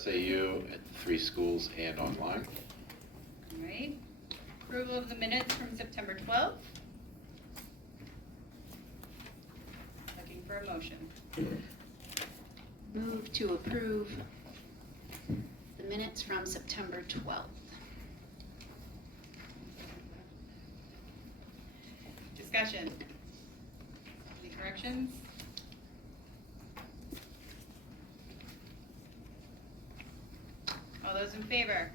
SAU at 3 schools and online. All right. Approval of the minutes from September 12th. Looking for a motion. Move to approve the minutes from September 12th. Discussion. Any corrections? All those in favor?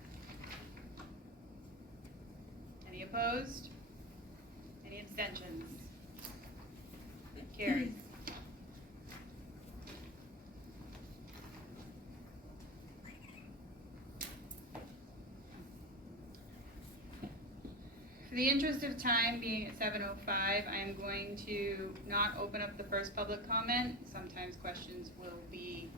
Any opposed? Any abstentions? Carries. For the interest of time, being at 7:05, I am going to not open up the first public comment. Sometimes questions will be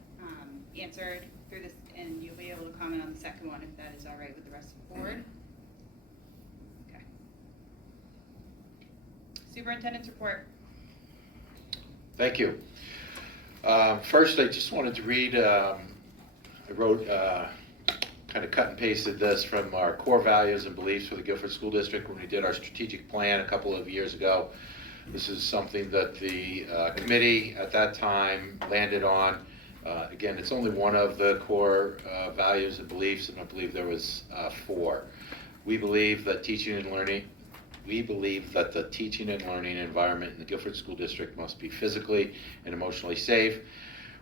answered through this, and you'll be able to comment on the second one if that is all right with the rest of the board. Okay. Superintendent's report. Thank you. First, I just wanted to read, I wrote, kind of cut and pasted this from our core values and beliefs for the Gilford School District when we did our strategic plan a couple of years ago. This is something that the committee at that time landed on. Again, it's only one of the core values and beliefs, and I believe there was 4. We believe that the teaching and learning environment in the Gilford School District must be physically and emotionally safe,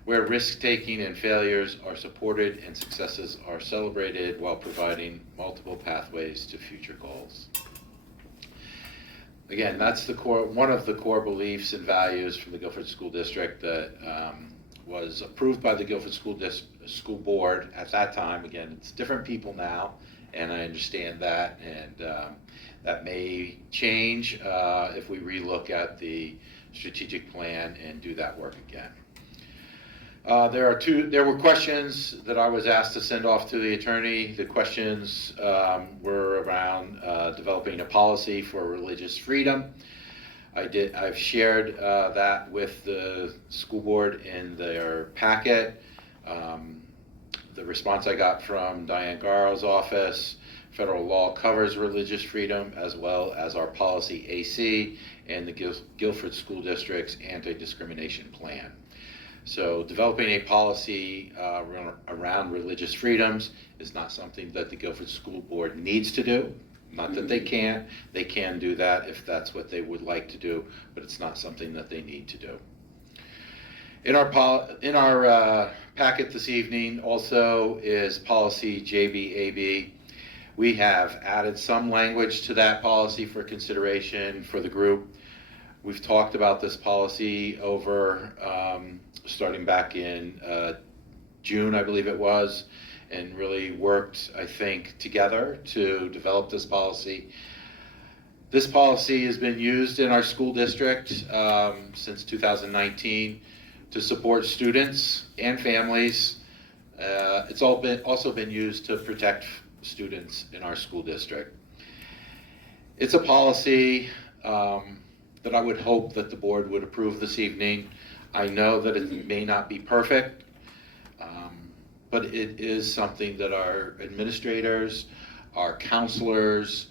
where risk-taking and failures are supported and successes are celebrated while providing multiple pathways to future goals. Again, that's the core, one of the core beliefs and values from the Gilford School District that was approved by the Gilford School Board at that time. Again, it's different people now, and I understand that, and that may change if we relook at the strategic plan and do that work again. There were questions that I was asked to send off to the attorney. The questions were around developing a policy for religious freedom. I've shared that with the school board in their packet. The response I got from Diane Garrow's office: federal law covers religious freedom, as well as our policy AC and the Gilford School District's anti-discrimination plan. So developing a policy around religious freedoms is not something that the Gilford School Board needs to do. Not that they can't. They can do that if that's what they would like to do, but it's not something that they need to do. In our packet this evening also is policy JBAB. We have added some language to that policy for consideration for the group. We've talked about this policy over starting back in June, I believe it was, and really worked, I think, together to develop this policy. This policy has been used in our school district since 2019 to support students and families. It's also been used to protect students in our school district. It's a policy that I would hope that the board would approve this evening. I know that it may not be perfect, but it is something that our administrators, our counselors,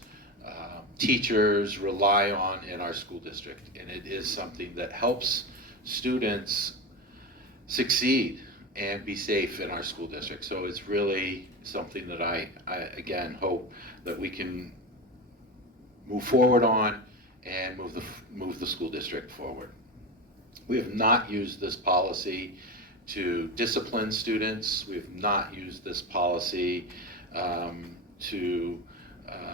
teachers rely on in our school district, and it is something that helps students succeed and be safe in our school district. So it's really something that I again hope that we can move forward on and move the school district forward. We have not used this policy to discipline students. We have not used this policy to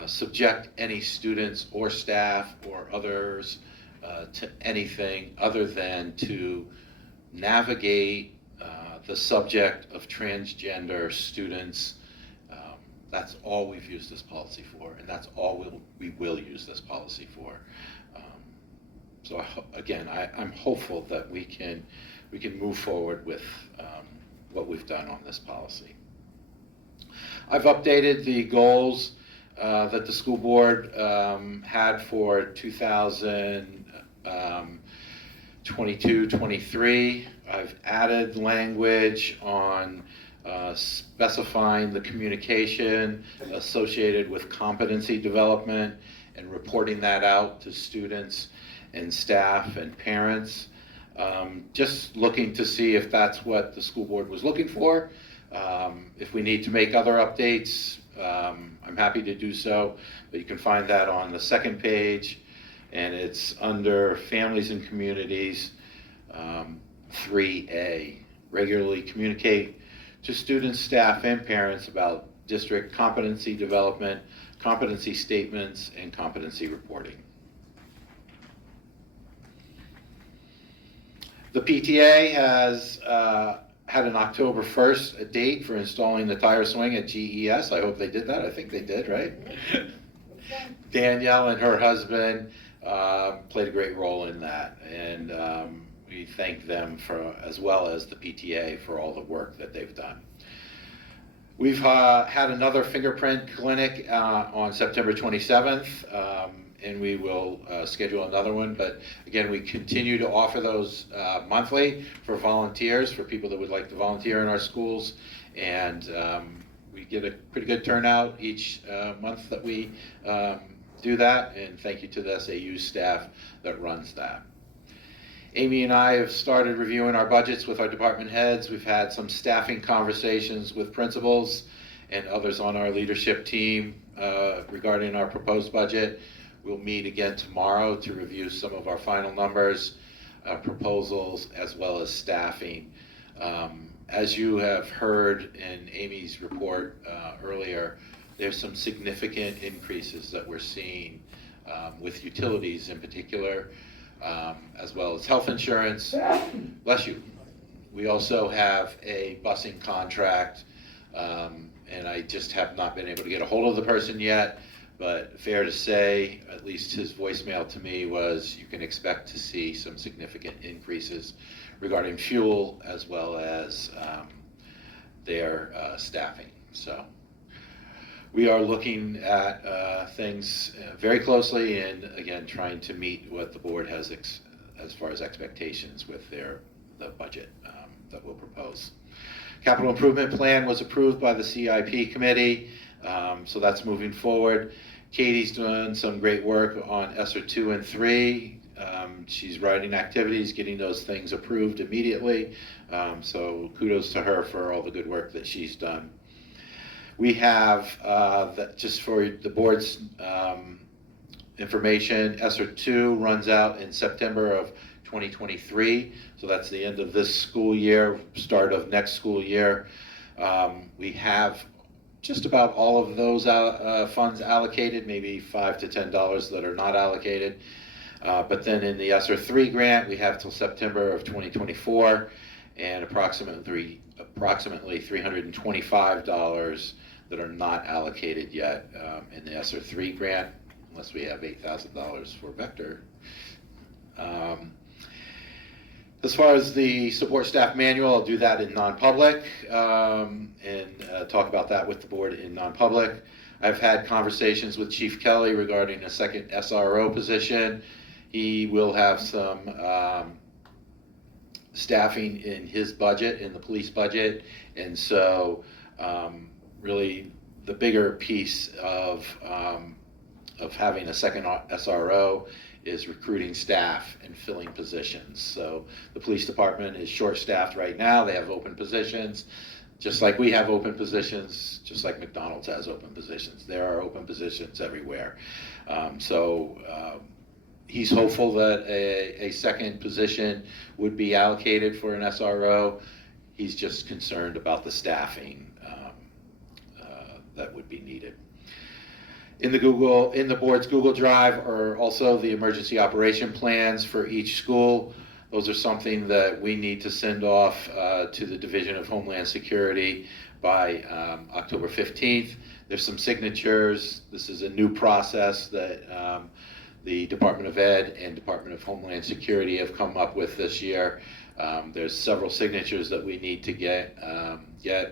subject any students or staff or others to anything other than to navigate the subject of transgender students. That's all we've used this policy for, and that's all we will use this policy for. So again, I'm hopeful that we can move forward with what we've done on this policy. I've updated the goals that the school board had for 2022-23. I've added language on specifying the communication associated with competency development and reporting that out to students and staff and parents. Just looking to see if that's what the school board was looking for. If we need to make other updates, I'm happy to do so, but you can find that on the second page, and it's under Families and Communities, 3A. Regularly communicate to students, staff, and parents about district competency development, competency statements, and competency reporting. The PTA has had an October 1st date for installing the tire swing at GES. I hope they did that. I think they did, right? Danielle and her husband played a great role in that, and we thank them for, as well as the PTA, for all the work that they've done. We've had another fingerprint clinic on September 27th, and we will schedule another one. But again, we continue to offer those monthly for volunteers, for people that would like to volunteer in our schools. And we get a pretty good turnout each month that we do that. And thank you to the SAU staff that runs that. Amy and I have started reviewing our budgets with our department heads. We've had some staffing conversations with principals and others on our leadership team regarding our proposed budget. We'll meet again tomorrow to review some of our final numbers, proposals, as well as staffing. As you have heard in Amy's report earlier, there's some significant increases that we're seeing with utilities in particular. As well as health insurance. Bless you. We also have a busing contract, and I just have not been able to get a hold of the person yet, but fair to say, at least his voicemail to me was, you can expect to see some significant increases regarding fuel as well as their staffing. So we are looking at things very closely, and again, trying to meet what the board has as far as expectations with the budget that we'll propose. Capital improvement plan was approved by the CIP committee, so that's moving forward. Katie's doing some great work on ESSER 2 and 3. She's writing activities, getting those things approved immediately. So kudos to her for all the good work that she's done. We have, just for the board's information, ESSER 2 runs out in September of 2023, so that's the end of this school year, start of next school year. We have just about all of those funds allocated, maybe $5 to $10 that are not allocated. But then in the ESSER 3 grant, we have till September of 2024, and approximately $325 that are not allocated yet in the ESSER 3 grant, unless we have $8,000 for Vector. As far as the support staff manual, I'll do that in non-public and talk about that with the board in non-public. I've had conversations with Chief Kelly regarding a second SRO position. He will have some staffing in his budget, in the police budget, and so really the bigger piece of having a second SRO is recruiting staff and filling positions. So the police department is short-staffed right now. They have open positions, just like we have open positions, just like McDonald's has open positions. There are open positions everywhere. He's hopeful that a second position would be allocated for an SRO. He's just concerned about the staffing that would be needed. In the board's Google Drive are also the emergency operation plans for each school. Those are something that we need to send off to the Division of Homeland Security by October 15th. There's some signatures. This is a new process that the Department of Ed and Department of Homeland Security have come up with this year. There's several signatures that we need to get.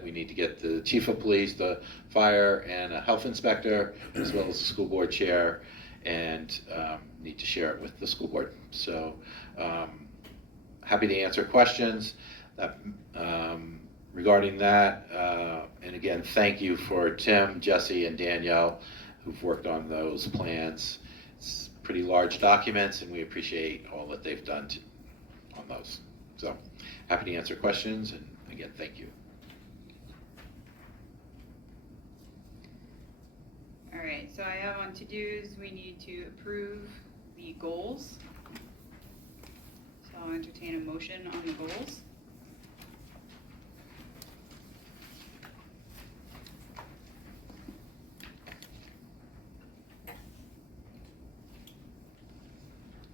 We need to get the chief of police, the fire, and a health inspector, as well as the school board chair, and need to share it with the school board. So happy to answer questions regarding that. And again, thank you for Tim, Jesse, and Danielle who've worked on those plans. It's pretty large documents, and we appreciate all that they've done on those. So happy to answer questions, and again, thank you. All right, so I have on to-dos, we need to approve the goals. So I'll entertain a motion on the goals.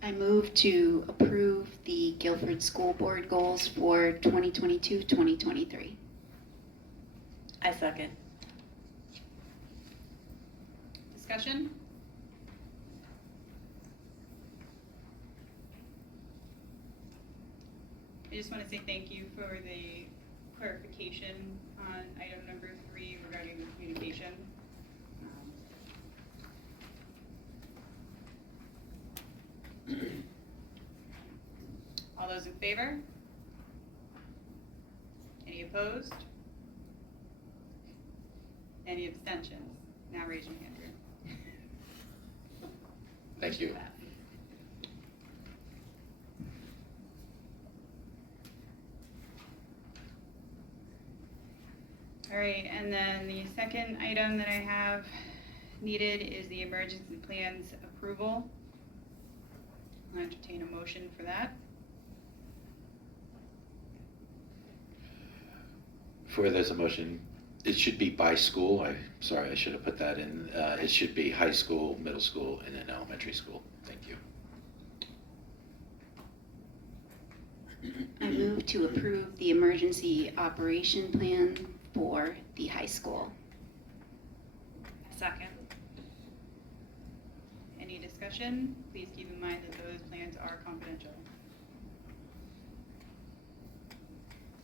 I move to approve the Gilford School Board goals for 2022-2023. I second. Discussion? I just want to say thank you for the clarification on item number 3 regarding the communication. All those in favor? Any opposed? Any abstentions? Now raise your hand, Drew. Thank you. All right, and then the second item that I have needed is the emergency plans approval. I'll entertain a motion for that. Before there's a motion, it should be by school. Sorry, I should have put that in. It should be high school, middle school, and then elementary school. Thank you. I move to approve the emergency operation plan for the high school. Second. Any discussion? Please keep in mind that those plans are confidential.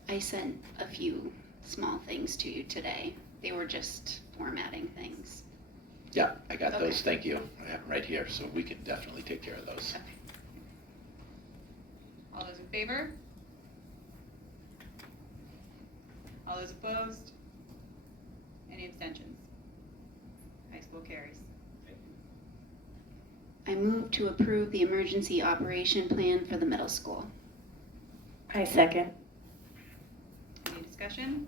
I sent a few small things to you today. They were just formatting things. Yeah, I got Okay. those. Thank you. I have them right here, so we can definitely take care of those. Okay. All those in favor? All those opposed? Any abstentions? High school carries. I move to approve the emergency operation plan for the middle school. I second. Any discussion?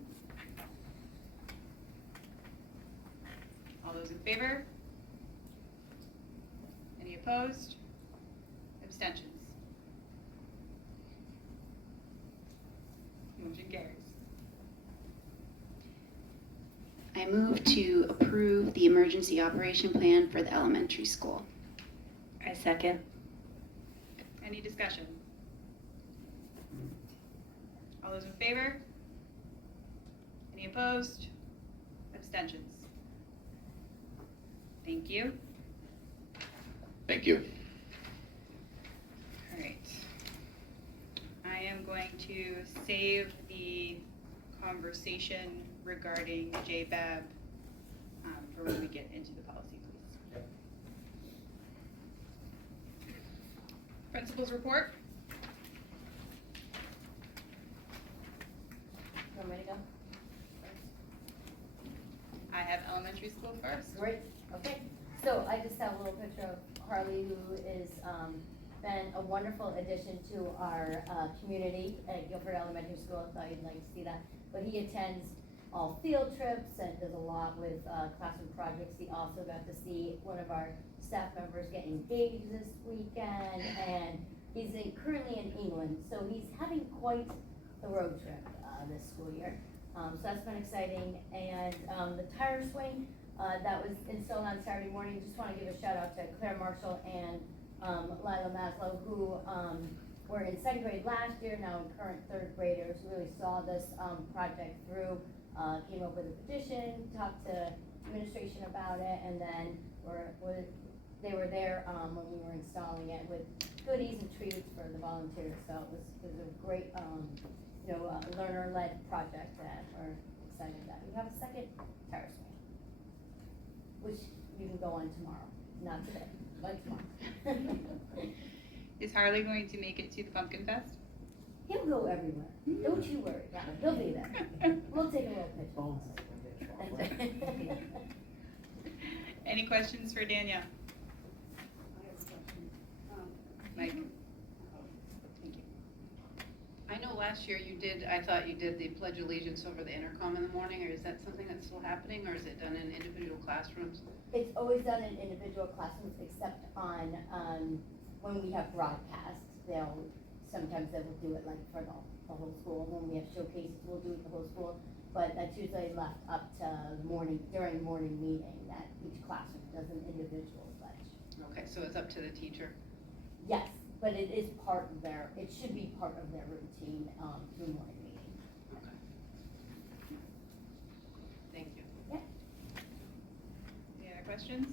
All those in favor? Any opposed? Abstentions? Motion carries. I move to approve the emergency operation plan for the elementary school. I second. Any discussion? All those in favor? Any opposed? Abstentions? Thank you. Thank you. All right. I am going to save the conversation regarding JBAB for when we get into the policy, please. Principal's report. Want me to go? I have elementary school first. Great, okay. So I just have a little picture of Harley, who is, been a wonderful addition to our, community at Gilford Elementary School. I thought you'd like to see that. But he attends all field trips and does a lot with, classroom projects. He also got to see one of our staff members get engaged this weekend, and he's currently in England, so he's having quite the road trip, this school year. So that's been exciting. And, the tire swing, that was installed on Saturday morning. Just want to give a shout out to Claire Marshall and Lila Maslow, who were in second grade last year, now in current third graders, really saw this project through, came up with a petition, talked to administration about it, and then we're they were there, when we were installing it with goodies and treats for the volunteers, so it was a great, learner-led project that we're excited that. We have a second terrace swing, which you can go on tomorrow, not today, but tomorrow. Is Harley going to make it to the Pumpkin Fest? He'll go everywhere, don't you worry, yeah, he'll be there. We'll take a little picture. Any questions for Danielle? Mike? Thank you. I know last year I thought you did the Pledge of Allegiance over the intercom in the morning, or is that something that's still happening, or is it done in individual classrooms? It's always done in individual classrooms, except on, when we have broadcasts, sometimes they will do it like for the whole school. When we have showcases, we'll do it the whole school, but that's usually left up to during morning meeting, that each classroom does an individual pledge. Okay, so it's up to the teacher. Yes, but it is it should be part of their routine, through morning meeting. Okay. Thank you. Yeah. Any other questions?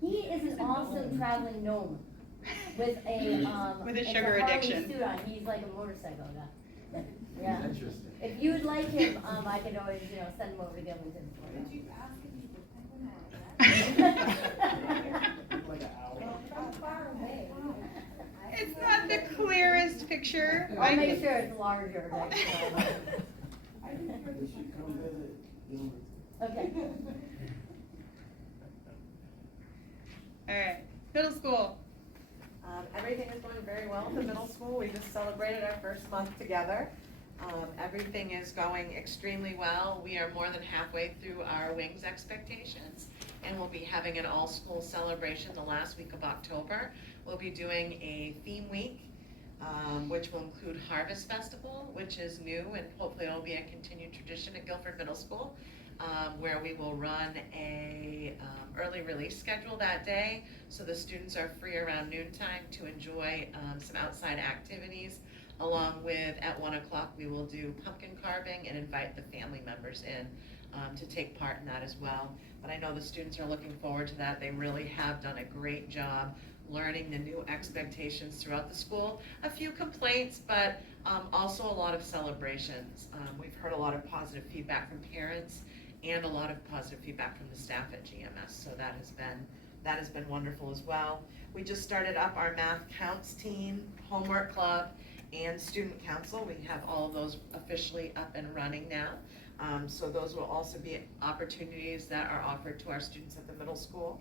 He is an awesome traveling gnome with a, With a it's sugar Harley addiction. suit on. He's like a motorcycle guy. Yeah. Interesting. If you'd like him, I could always, send him over to Gilmanton for you. Did you ask if you could pick one out? Like an owl. From far away. It's not the clearest picture. I'll make sure it's larger next time. I didn't hear You should come visit. Okay. All right, middle school. Everything is going very well at the middle school. We just celebrated our first month together. Everything is going extremely well. We are more than halfway through our wings expectations, and we'll be having an all-school celebration the last week of October. We'll be doing a theme week, which will include Harvest Festival, which is new, and hopefully it'll be a continued tradition at Gilford Middle School, where we will run a early release schedule that day, so the students are free around noontime to enjoy some outside activities. Along with, at 1 o'clock, we will do pumpkin carving and invite the family members in to take part in that as well. But I know the students are looking forward to that. They really have done a great job learning the new expectations throughout the school. A few complaints, but also a lot of celebrations. We've heard a lot of positive feedback from parents and a lot of positive feedback from the staff at GMS, so that has been wonderful as well. We just started up our math counts team, homework club, and student council. We have all of those officially up and running now. So those will also be opportunities that are offered to our students at the middle school.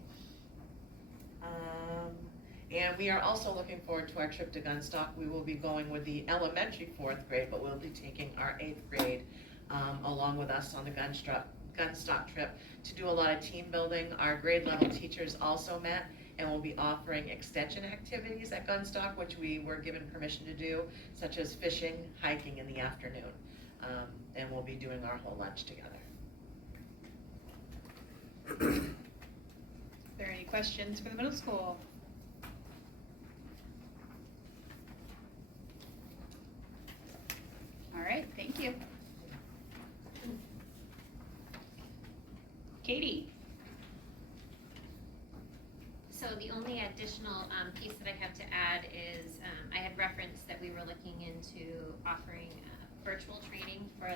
And we are also looking forward to our trip to Gunstock. We will be going with the elementary 4th grade, but we'll be taking our 8th grade along with us on the Gunstock trip to do a lot of team building. Our grade level teachers also met, and we'll be offering extension activities at Gunstock, which we were given permission to do, such as fishing, hiking in the afternoon. And we'll be doing our whole lunch together. Are there any questions for the middle school? All right, thank you. Katie? So the only additional piece that I have to add is I had referenced that we were looking into offering virtual training for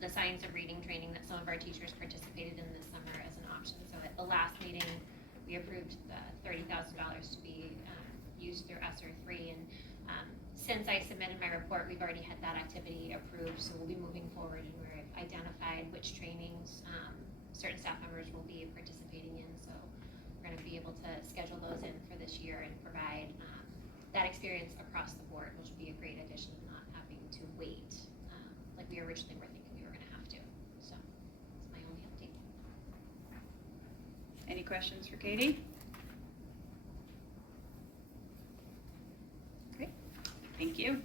the science of reading training that some of our teachers participated in this summer as an option. So at the last meeting, we approved the $30,000 to be used through ESSER 3. And since I submitted my report, we've already had that activity approved. So we'll be moving forward, and we've identified which trainings certain staff members will be participating in. So we're going to be able to schedule those in for this year and provide that experience across the board, which would be a great addition to not having to wait like we originally were thinking we were going to have to. So that's my only update. Any questions for Katie? Great, thank you.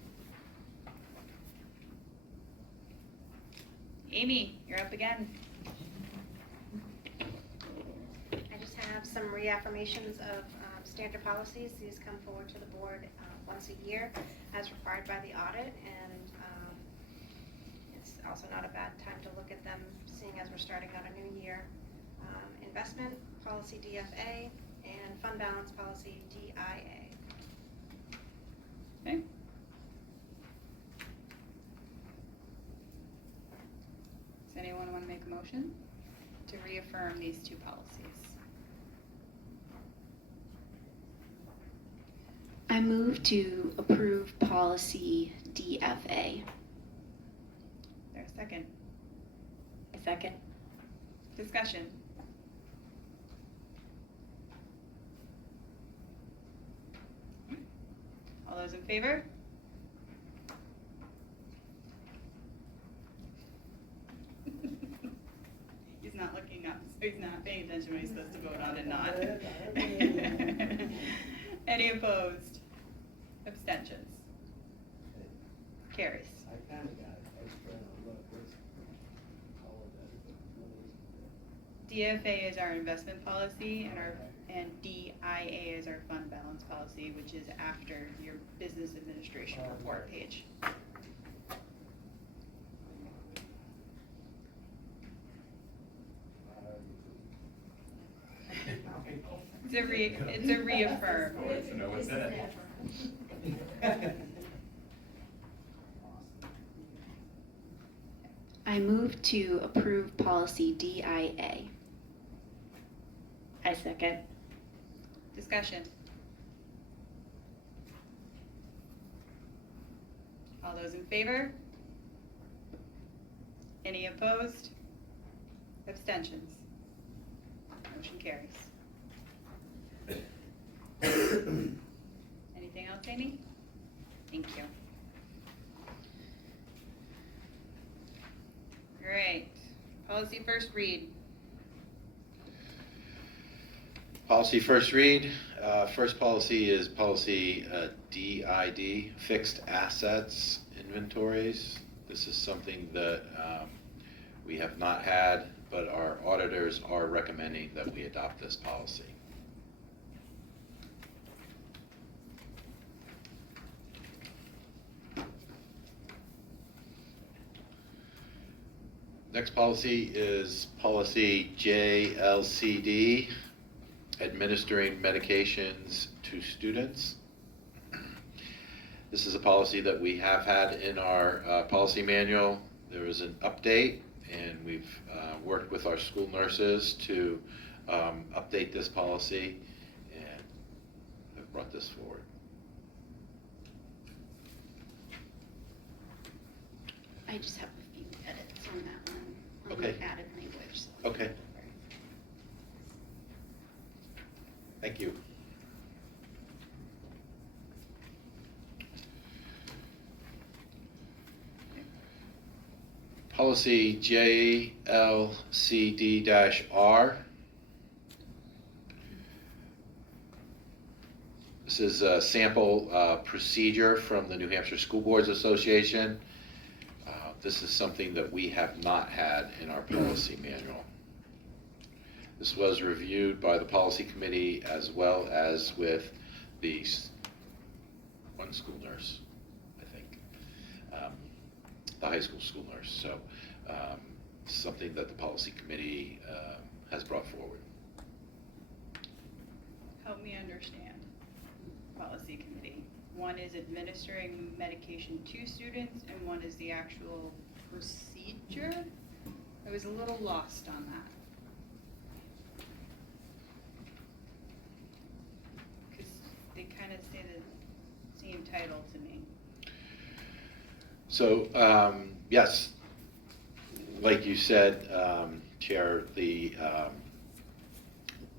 Amy, you're up again. I just have some reaffirmations of standard policies. These come forward to the board once a year as required by the audit, and it's also not a bad time to look at them seeing as we're starting out a new year. Investment policy DFA and fund balance policy DIA. Okay. Does anyone want to make a motion to reaffirm these two policies? I move to approve policy DFA. There's a second. I second. Discussion. All those in favor? He's not looking up, so he's not paying attention when he's supposed to vote on and not. Any opposed? Abstentions? Carries. I kinda got it, I was trying to look, what's, DFA is our investment policy and DIA is our fund balance policy, which is after your business administration report page. It's a reaffirm. to know what's in it. I move to approve policy DIA. I second. Discussion. All those in favor? Any opposed? Abstentions? Motion carries. Anything else, Amy? Thank you. All right, policy first read. Policy first read. First policy is policy DID, fixed assets inventories. This is something that we have not had, but our auditors are recommending that we adopt this policy. Next policy is policy JLCD, administering medications to students. This is a policy that we have had in our policy manual. There is an update, and we've worked with our school nurses to update this policy and have brought this forward. I just have a few edits on that one, on Okay. the added language. So. Okay. Thank you. Policy JLCD-R. This is a sample procedure from the New Hampshire School Boards Association. This is something that we have not had in our policy manual. This was reviewed by the policy committee as well as with the one school nurse, I think, the high school school nurse. So something that the policy committee has brought forward. Help me understand, policy committee. One is administering medication to students, and one is the actual procedure? I was a little lost on that. Because they kind of say the same title to me. So, yes, like you said, Chair, the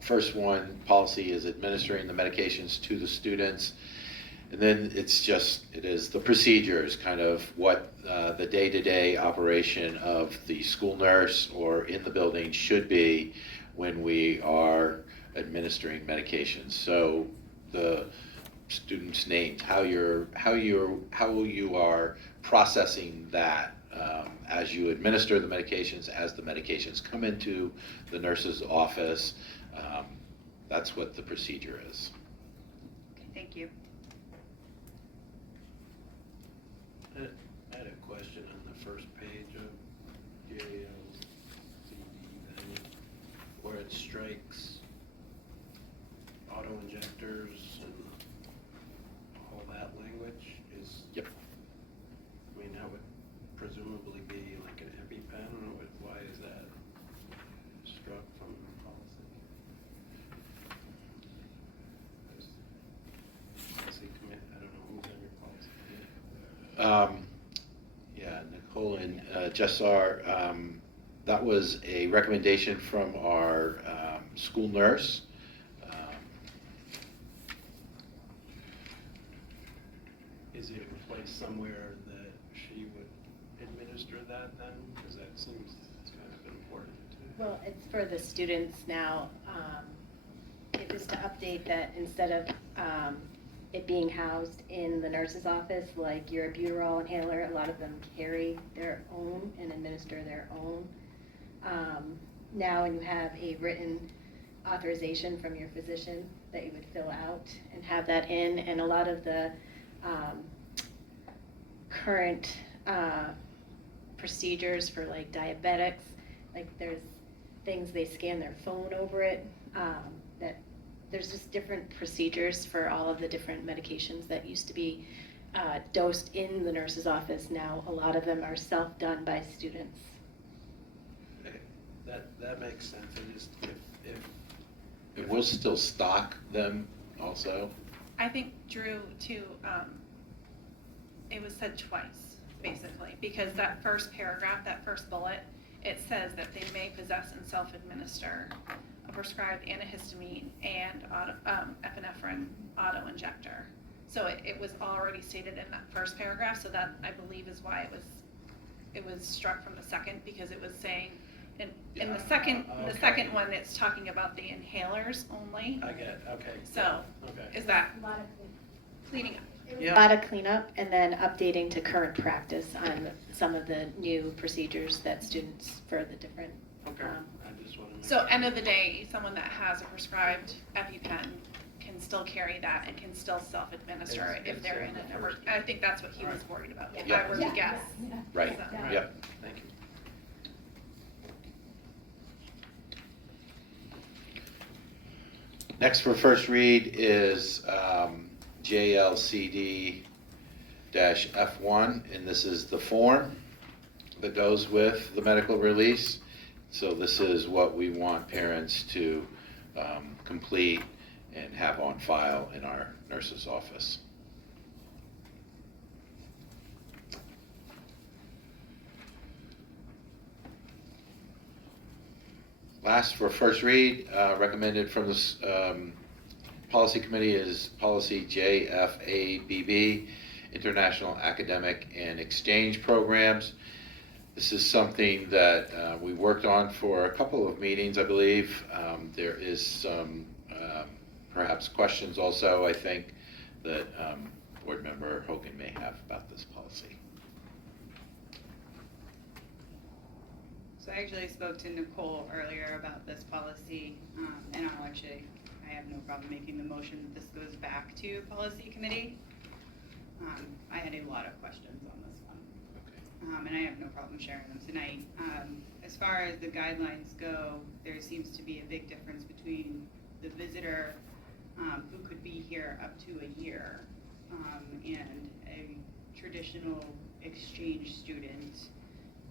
first one, policy is administering the medications to the students. And then it is the procedures, kind of what the day-to-day operation of the school nurse or in the building should be when we are administering medications. So the students' names, how you are processing that as you administer the medications, as the medications come into the nurse's office. That's what the procedure is. Okay, thank you. I had a question on the first page of JL. it strikes auto injectors and all that language is. Yep. I mean, that would presumably be like an EpiPen, or why is that struck from the policy? Policy committee, I don't know who's on your policy committee. Yeah, Nicole and Jessar, that was a recommendation from our school nurse. Is it a place somewhere that she would administer that then? Because that seems kind of important to. Well, it's for the students now. It was to update that instead of it being housed in the nurse's office, like your albuterol inhaler, a lot of them carry their own and administer their own. Now you have a written authorization from your physician that you would fill out and have that in, and a lot of the current procedures for like diabetics, like there's things they scan their phone over it, that there's just different procedures for all of the different medications that used to be dosed in the nurse's office. Now a lot of them are self-done by students. That makes sense. I just, if And we'll still stock them also. I think, Drew, too, it was said twice, basically, because that first paragraph, that first bullet, it says that they may possess and self-administer a prescribed antihistamine and epinephrine auto-injector. So it was already stated in that first paragraph, so that, I believe, is why it was struck from the second, because it was saying, in the second one, it's talking about the inhalers only. I get it, okay. So, Okay. is that A lot of cleaning up? A lot of cleanup and then updating to current practice on some of the new procedures that students for the different. Okay, I just want to make. So end of the day, someone that has a prescribed EpiPen can still carry that and can still self-administer it if they're in an emergency. I think that's what he was worried about, if I were to guess. Right, So- yep. Thank you. Next for first read is JLCD-F1, and this is the form that goes with the medical release. So this is what we want parents to complete and have on file in our nurse's office. Last for first read, recommended from the policy committee is policy JFABB, International Academic and Exchange Programs. This is something that we worked on for a couple of meetings, I believe. There is some perhaps questions also, I think, that Board Member Hogan may have about this policy. So I actually spoke to Nicole earlier about this policy, and I have no problem making the motion that this goes back to policy committee. I had a lot of questions on this one, and I have no problem sharing them tonight. As far as the guidelines go, there seems to be a big difference between the visitor who could be here up to a year and a traditional exchange student.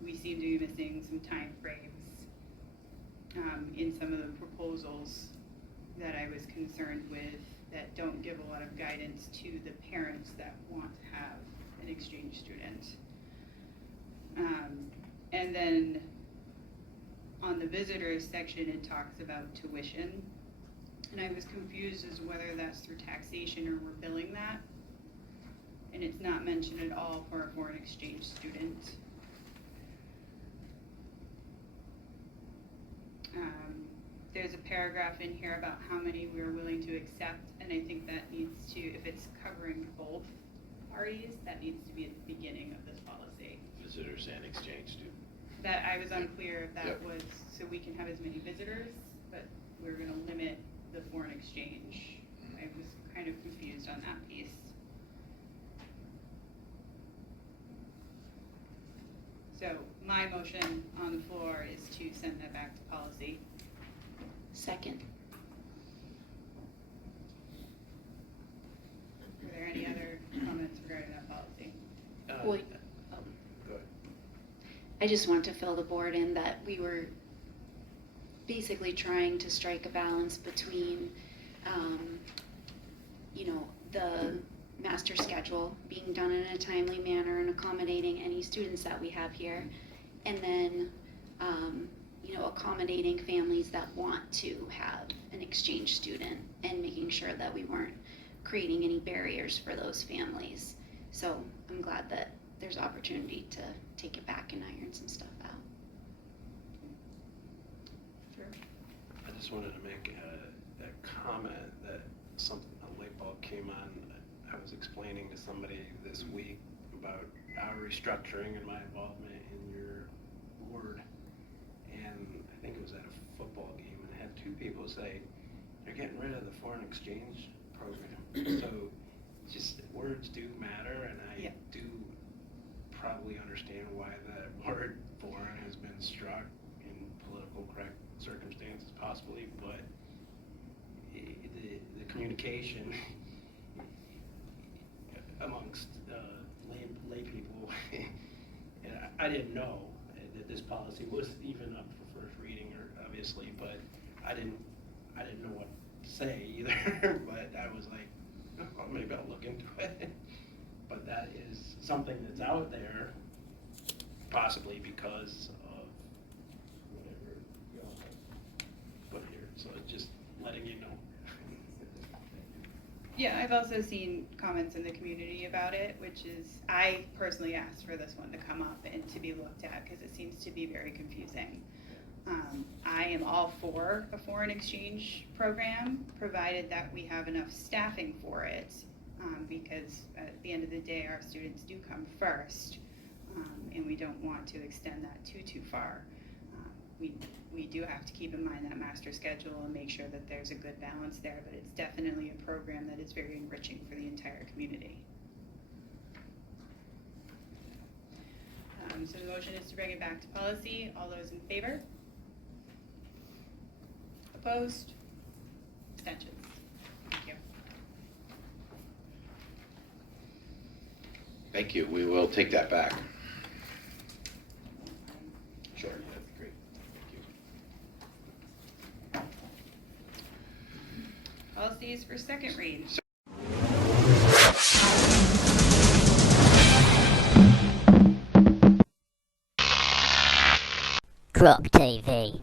We seem to be missing some time frames in some of the proposals that I was concerned with that don't give a lot of guidance to the parents that want to have an exchange student. And then on the visitors section, it talks about tuition. And I was confused as whether that's through taxation or we're billing that. And it's not mentioned at all for a foreign exchange student. There's a paragraph in here about how many we're willing to accept, and I think that needs to, if it's covering both parties, that needs to be at the beginning of this policy. Visitors and exchange students. That I was unclear if that Yep. was so we can have as many visitors, but we're gonna limit the foreign exchange. I was kind of confused on that piece. So my motion on the floor is to send that back to policy. Second. Were there any other comments regarding that policy? Well, Go ahead. I just want to fill the board in that we were basically trying to strike a balance between, the master schedule being done in a timely manner and accommodating any students that we have here, and then, accommodating families that want to have an exchange student and making sure that we weren't creating any barriers for those families. So I'm glad that there's opportunity to take it back and iron some stuff out. I just wanted to make a comment that a light bulb came on. I was explaining to somebody this week about our restructuring and my involvement in your board. And I think it was at a football game, and I had two people say, they're getting rid of the foreign exchange program. So just words do matter, and I do probably understand why the word foreign has been struck in political correct circumstances possibly, but the communication amongst lay people, and I didn't know that this policy was even up for first reading, or obviously, but I didn't know what to say either. But I was like, oh, well, maybe I'll look into it. But that is something that's out there, possibly because of whatever you all put here. So just letting you know. Yeah, I've also seen comments in the community about it, which is, I personally asked for this one to come up and to be looked at because it seems to be very confusing. I am all for a foreign exchange program, provided that we have enough staffing for it, because at the end of the day, our students do come first, and we don't want to extend that too far. We do have to keep in mind that master schedule and make sure that there's a good balance there, but it's definitely a program that is very enriching for the entire community. So the motion is to bring it back to policy. All those in favor? Opposed? Abstentions? Thank you. Thank you. We will take that back. Sure. That'd be great. Thank you. Policies for second read. Croc TV.